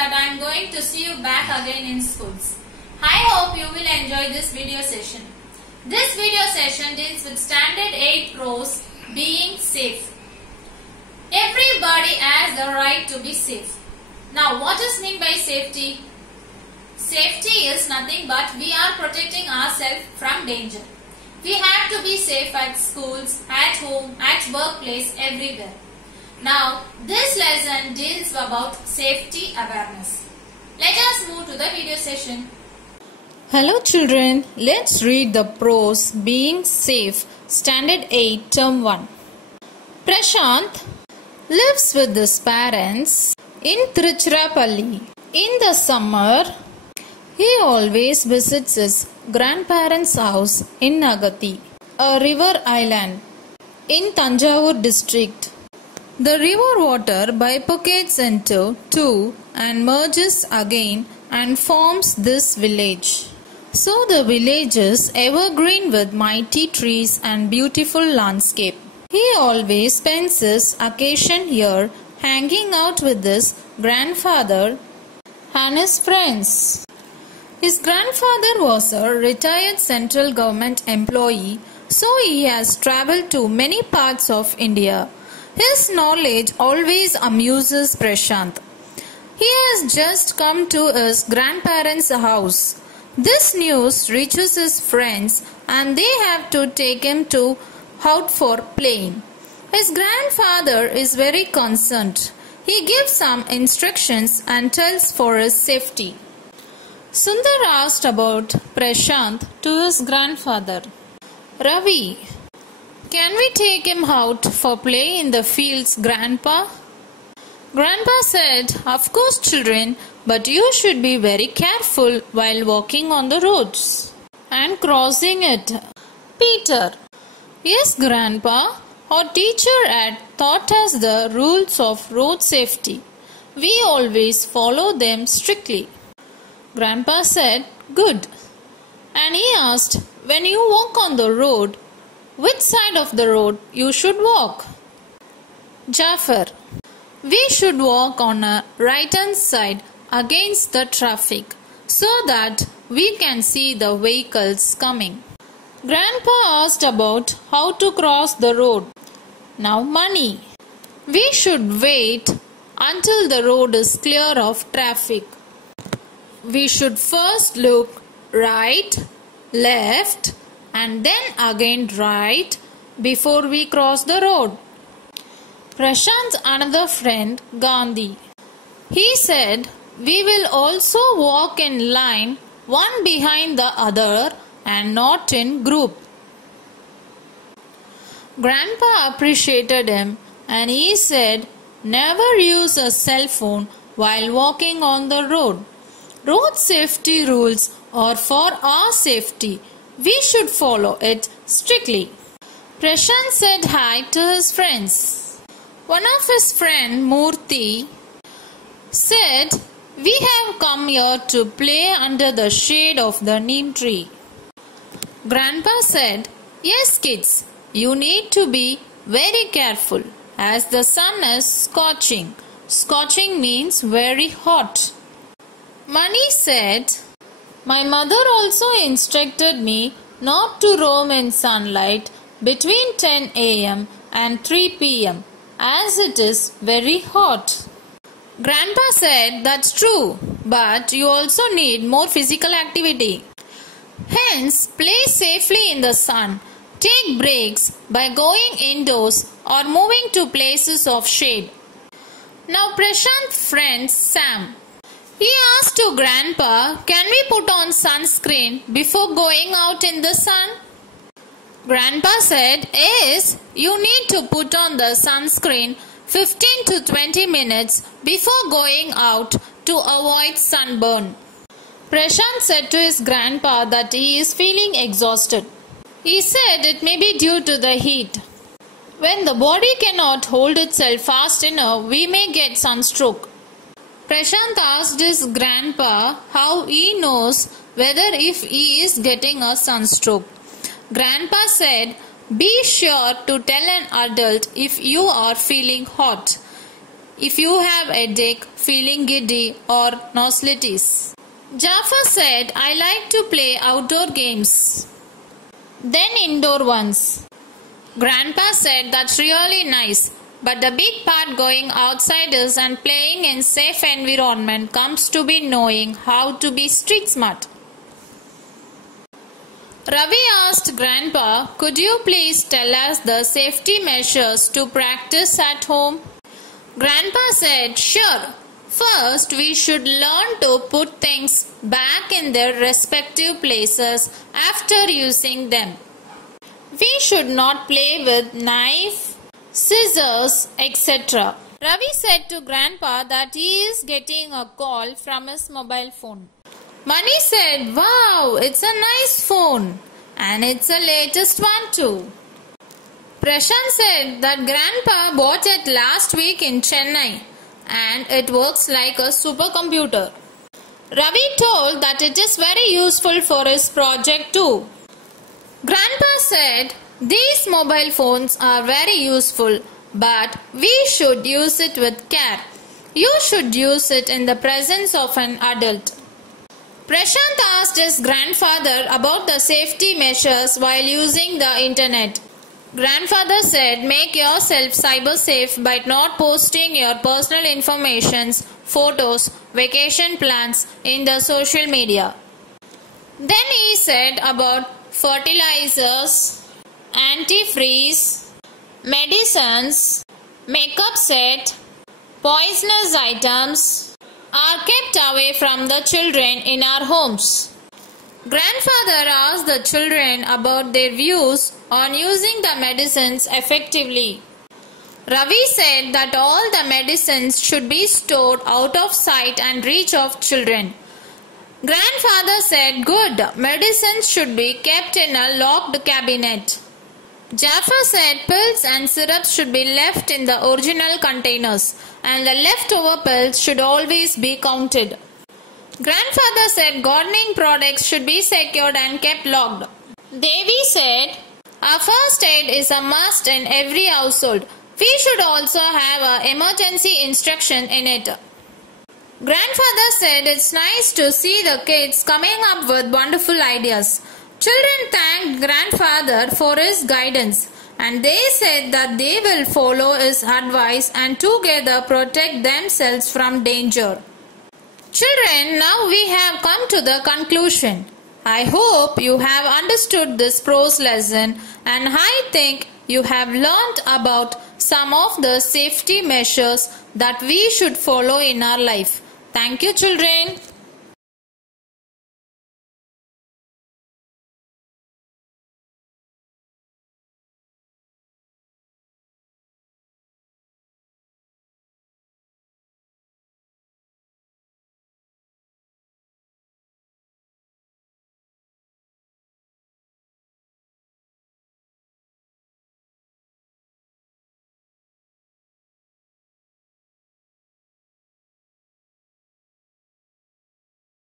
that I am going to see you back again in schools. I hope you will enjoy this video session. This video session deals with Standard 8 Prose, being safe. Everybody has the right to be safe. Now, what is meant by safety? Safety is nothing but we are protecting ourselves from danger. We have to be safe at schools, at home, at workplace, everywhere. Now, this lesson deals about safety awareness. Let us move to the video session. Hello children, let's read the prose Being Safe, Standard 8, Term 1. Prashant lives with his parents in Tiruchirappalli. In the summer, he always visits his grandparents' house in Nagathi, a river island in Tanjavur district. The river water bifurcates into two and merges again and forms this village. So the village is evergreen with mighty trees and beautiful landscape. He always spends his occasion here hanging out with his grandfather and his friends. His grandfather was a retired central government employee, so he has travelled to many parts of India. His knowledge always amuses Prashant. He has just come to his grandparents' house. This news reaches his friends and they have to take him out for playing. His grandfather is very concerned. He gives some instructions and tells for his safety. Sundar asked about Prashant to his grandfather. Ravi, can we take him out for play in the fields, Grandpa? Grandpa said, of course children, but you should be very careful while walking on the roads and crossing it. Peter, yes Grandpa, our teacher had taught us the rules of road safety. We always follow them strictly. Grandpa said, good. And he asked, when you walk on the road, which side of the road you should walk? Jafar, we should walk on a right-hand side against the traffic so that we can see the vehicles coming. Grandpa asked about how to cross the road. Now Mani, we should wait until the road is clear of traffic. We should first look right, left and then again right before we cross the road. Prashant's another friend, Gandhi. He said, we will also walk in line, one behind the other and not in group. Grandpa appreciated him and he said, never use a cell phone while walking on the road. Road safety rules are for our safety. We should follow it strictly. Prashant said hi to his friends. One of his friends, Murthy, said, we have come here to play under the shade of the neem tree. Grandpa said, yes kids, you need to be very careful as the sun is scorching. Scorching means very hot. Mani said, my mother also instructed me not to roam in sunlight between 10 a.m. and 3 p.m. as it is very hot. Grandpa said, that's true, but you also need more physical activity. Hence, play safely in the sun. Take breaks by going indoors or moving to places of shade. Now Prashant's friend Sam. He asked to Grandpa, can we put on sunscreen before going out in the sun? Grandpa said, yes, you need to put on the sunscreen 15 to 20 minutes before going out to avoid sunburn. Prashant said to his grandpa that he is feeling exhausted. He said it may be due to the heat. When the body cannot hold itself fast enough, we may get sunstroke. Prashant asked his grandpa how he knows whether if he is getting a sunstroke. Grandpa said, be sure to tell an adult if you are feeling hot. if you have a headache, feeling giddy or nauseous. Jafar said, I like to play outdoor games, then indoor ones. Grandpa said, that's really nice, but the big part going outside is and playing in safe environment comes to be knowing how to be street smart. Ravi asked Grandpa, could you please tell us the safety measures to practice at home? Grandpa said, sure. First, we should learn to put things back in their respective places after using them. We should not play with knife, scissors, etc. Ravi said to Grandpa that he is getting a call from his mobile phone. Mani said, wow, it's a nice phone and it's the latest one too. Prashant said that Grandpa bought it last week in Chennai and it works like a supercomputer. Ravi told that it is very useful for his project too. Grandpa said, these mobile phones are very useful, but we should use it with care. You should use it in the presence of an adult. Prashant asked his grandfather about the safety measures while using the internet. Grandfather said, make yourself cyber safe by not posting your personal information, photos, vacation plans in the social media. Then he said about fertilizers, antifreeze, medicines, makeup set, poisonous items are kept away from the children in our homes. Grandfather asked the children about their views on using the medicines effectively. Ravi said that all the medicines should be stored out of sight and reach of children. Grandfather said, good, medicines should be kept in a locked cabinet. Jafar said pills and syrups should be left in the original containers and the leftover pills should always be counted. Grandfather said gardening products should be secured and kept locked. Devi said, a first aid is a must in every household. We should also have an emergency instruction in it. Grandfather said it's nice to see the kids coming up with wonderful ideas. Children thanked Grandfather for his guidance and they said that they will follow his advice and together protect themselves from danger. Children, now we have come to the conclusion. I hope you have understood this prose lesson and I think you have learnt about some of the safety measures that we should follow in our life. Thank you, children.